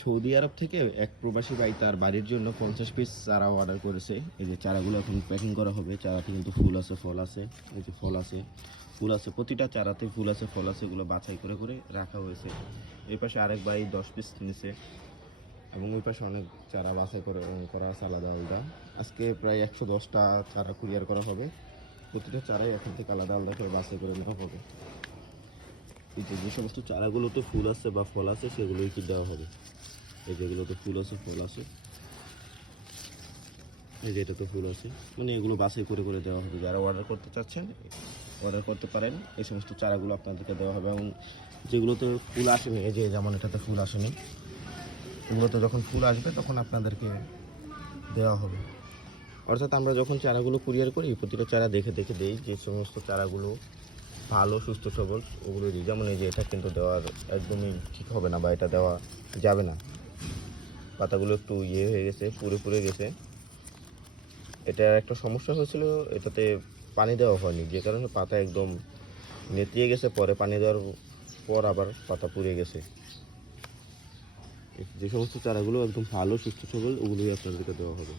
Saudi আরব থেকে এক প্রবাসী ভাই তার বাড়ির জন্য 50 পিস চারা অর্ডার করেছে। এই যে চারাগুলো এখন প্যাকিং করা হবে। চারাতে কিন্তু ফুল আছে, ফল আছে, এই যে ফল আছে, ফুল আছে, প্রতিটা চারাতে ফুল আছে, ফল আছে, এগুলো বাছাই করে করে রাখা হয়েছে। এই পাশে আরেক ভাই 10 পিস নিছে এবং ওই পাশে অনেক চারা বাছাই করে করা আছে আলাদা আলাদা। আজকে প্রায় 110টা চারা কুরিয়ার করা হবে। প্রতিটা চারাই এখন থেকে আলাদা আলাদা করে বাছাই করে নেওয়া হবে। এই যে সমস্ত চারাগুলোতে ফুল আছে বা ফল আছে সেগুলোই কি দেওয়া হবে। এই যেগুলোতে ফুল আছে, ফল আছে, এই যে এটাতে ফুল আছে, মানে এগুলো বাছাই করে করে দেওয়া হবে। যারা অর্ডার করতে চাচ্ছেন অর্ডার করতে পারেন। এই সমস্ত চারাগুলো আপনাদেরকে দেওয়া হবে এবং যেগুলোতে ফুল আসেনি, এই যে যেমন এটাতে ফুল আসেনি, এগুলোতে যখন ফুল আসবে তখন আপনাদেরকে দেওয়া হবে। অর্থাৎ আমরা যখন চারাগুলো কুরিয়ার করি প্রতিটা চারা দেখে দেখে দিই যে সমস্ত চারাগুলো ভালো সুস্থ সবল ওগুলো দিই। যেমন এই যে এটা কিন্তু দেওয়ার একদমই ঠিক হবে না বা এটা দেওয়া যাবে না, পাতাগুলো একটু ইয়ে হয়ে গেছে, পুড়ে পুড়ে গেছে। এটা একটা সমস্যা হয়েছিল, এটাতে পানি দেওয়া হয়নি, যে কারণে পাতা একদম নেতিয়ে গেছে। পরে পানি দেওয়ার পর আবার পাতা পুড়ে গেছে। যে সমস্ত চারাগুলো একদম ভালো সুস্থ সবল ওগুলোই আপনাদেরকে দেওয়া হবে।